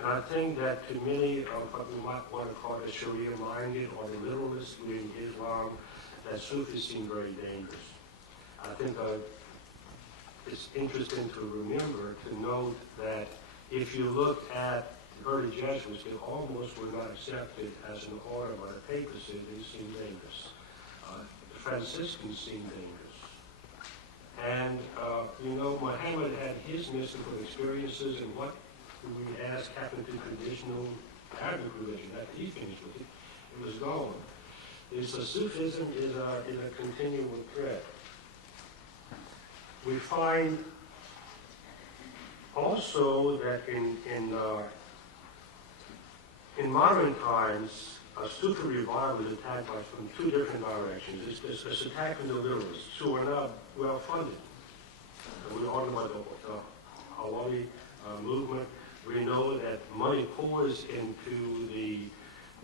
And I think that to many of what we might want to call the Sharia-minded or the literalists within Islam, that Sufis seem very dangerous. I think it's interesting to remember, to note that if you look at the early Jesuits, they almost were not accepted as an order by the papacy. They seemed dangerous. The Franciscans seemed dangerous. And, Muhammad had his mystical experiences, and what we ask happened to traditional Arabic religion. After he finished with it, it was gone. So Sufism is a continual threat. We find also that in modern times, a Sufi revival is attacked from two different directions. It's attacked from the literalists who are not well funded. We all know about the Hawali movement. We know that money pours into the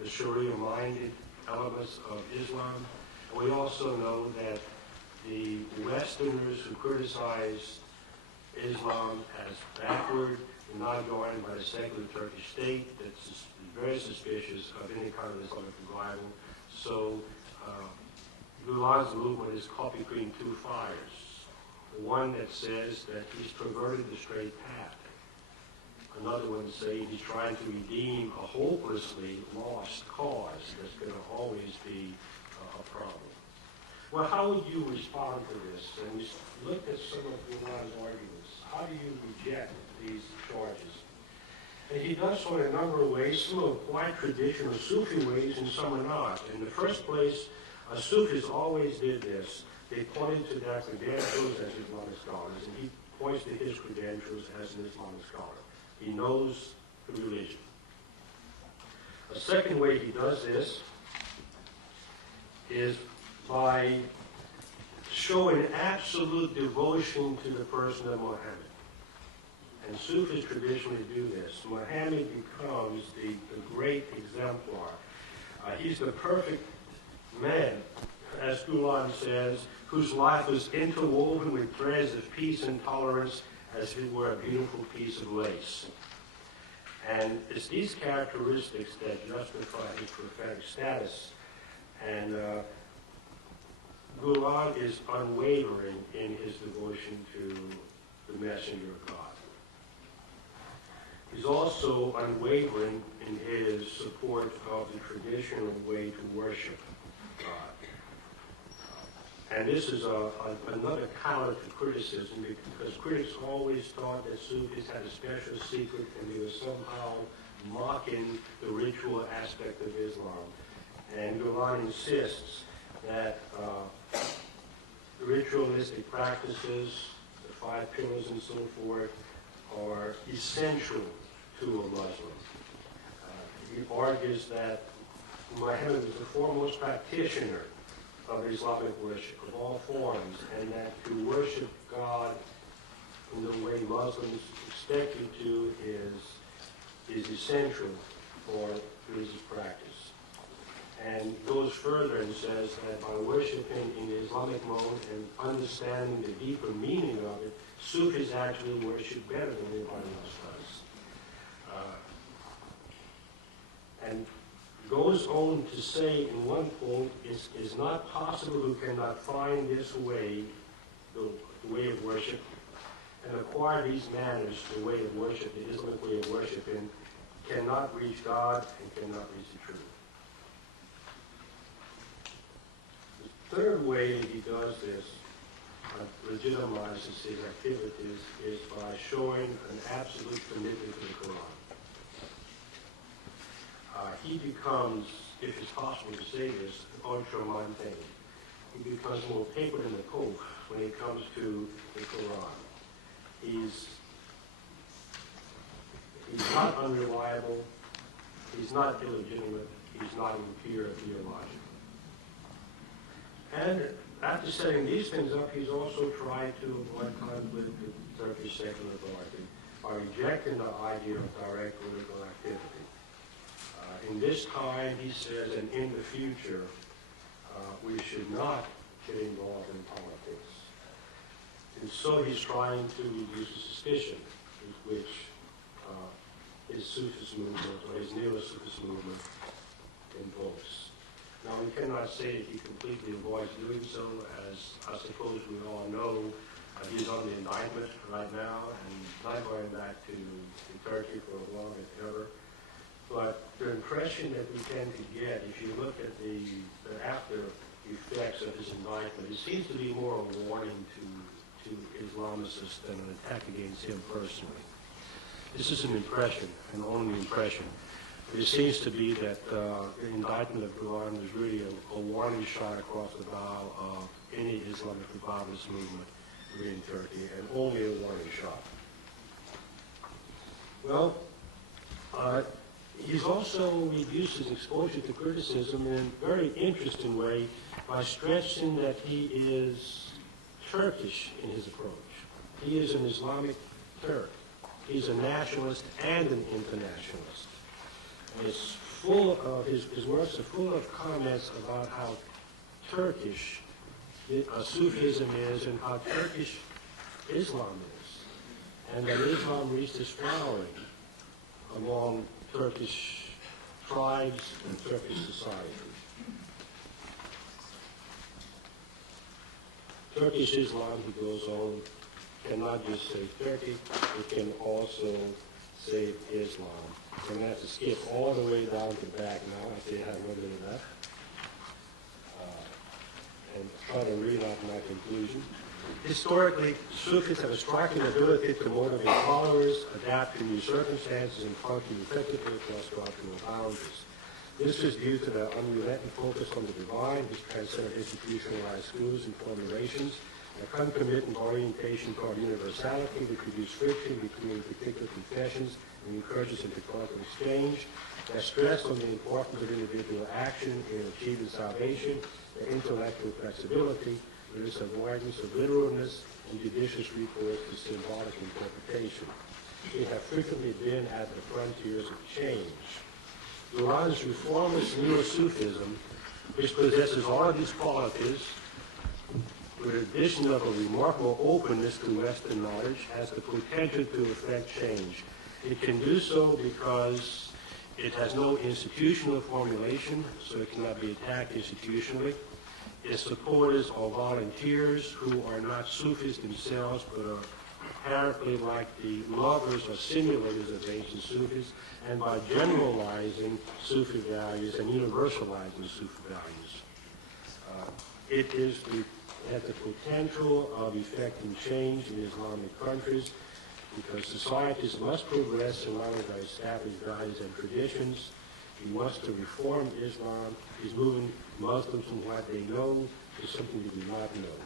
Sharia-minded elements of Islam. And we also know that the Westerners who criticize Islam as backward and not governed by the secular Turkish state, that's very suspicious of any kind of Islamic revival. So Gülen's movement is caught between two fires. One that says that he's perverted the straight path. Another one saying he's trying to redeem a hopelessly lost cause that's going to always be a problem. Well, how would you respond to this? And we looked at some of Gülen's arguments. How do you reject these charges? And he does so in a number of ways, some are quite traditional Sufi ways and some are not. In the first place, Sufis always did this. They pointed to their credentials as Islamic scholars, and he points to his credentials as an Islamic scholar. He knows the religion. A second way he does this is by showing absolute devotion to the person of Muhammad. And Sufis traditionally do this. Muhammad becomes the great exemplar. He's the perfect man, as Gülen says, whose life was interwoven with threads of peace and tolerance as if it were a beautiful piece of lace. And it's these characteristics that justify his prophetic status. And Gülen is unwavering in his devotion to the messenger of God. He's also unwavering in his support of the traditional way to worship God. And this is another counter to criticism, because critics always thought that Sufis had a special secret and they were somehow mocking the ritual aspect of Islam. And Gülen insists that the ritualistic practices, the 5 pillars and so forth, are essential to a Muslim. He argues that Muhammad was the foremost practitioner of Islamic worship of all forms, and that to worship God in the way Muslims expect you to is essential for religious practice. And goes further and says that by worshiping in the Islamic mode and understanding the deeper meaning of it, Sufis actually worship better than anybody else does. And goes on to say in one quote, it's not possible who cannot find this way, the way of worship, and acquire these manners, the way of worship, the Islamic way of worshiping, cannot reach God and cannot reach the truth. The third way he does this, legitimizes his activities, is by showing an absolute commitment to the Quran. He becomes, if it's possible to say this, ultramontane. He becomes more paper than the Pope when it comes to the Quran. He's not unreliable, he's not illegitimate, he's not impure theologically. And after setting these things up, he's also tried to avoid conflict with Turkish secular authority by rejecting the idea of direct political activity. In this time, he says, and in the future, we should not get involved in politics. And so he's trying to reduce the suspicion with which his Sufist movement or his neo-Sufist movement invokes. Now, we cannot say that he completely avoids doing so, as I suppose we all know. He's on the indictment right now, and not going back to Turkey for as long as ever. But the impression that we tend to get, if you look at the after effects of his indictment, it seems to be more a warning to Islamicists than an attack against him personally. This is an impression, an only impression. But it seems to be that the indictment of Gülen was really a warning shot across the bow of any Islamic revivalist movement in Turkey, and only a warning shot. Well, he's also reduced his exposure to criticism in a very interesting way by stressing that he is Turkish in his approach. He is an Islamic Turk. He's a nationalist and an internationalist. And it's full of, his works are full of comments about how Turkish Sufism is and how Turkish Islam is, and that Islam reached its flowering among Turkish tribes and Turkish society. Turkish Islam, he goes on, cannot just save Turkey, it can also save Islam. I'm going to have to skip all the way down to back now. I see I have 1 minute left. And try to read out my conclusion. Historically, Sufis have a striking ability to motivate followers, adapt to new circumstances, and function effectively across doctrinal boundaries. This is due to their unrelenting focus on the divine, which transcend institutionalized schools and formulations, their concomitant orientation toward universality, which reduce friction between particular confessions and encourages intercultural exchange, their stress on the importance of individual action in achieving salvation, their intellectual flexibility, with its avoidance of literalness and judicious recourse to symbolic interpretation. They have frequently been at the frontiers of change. Gülen's reformist neo-Sufism, which possesses all of these qualities, with the addition of a remarkable openness to Western knowledge, has the potential to effect change. It can do so because it has no institutional formulation, so it cannot be attacked institutionally. Its supporters are volunteers who are not Sufis themselves, but are apparently like the lovers or simulators of ancient Sufis, and by generalizing Sufi values and universalizing Sufi values. It has the potential of effecting change in Islamic countries, because societies must progress in line with their established values and traditions. He wants to reform Islam. He's moving Muslims from what they know to something they do not know.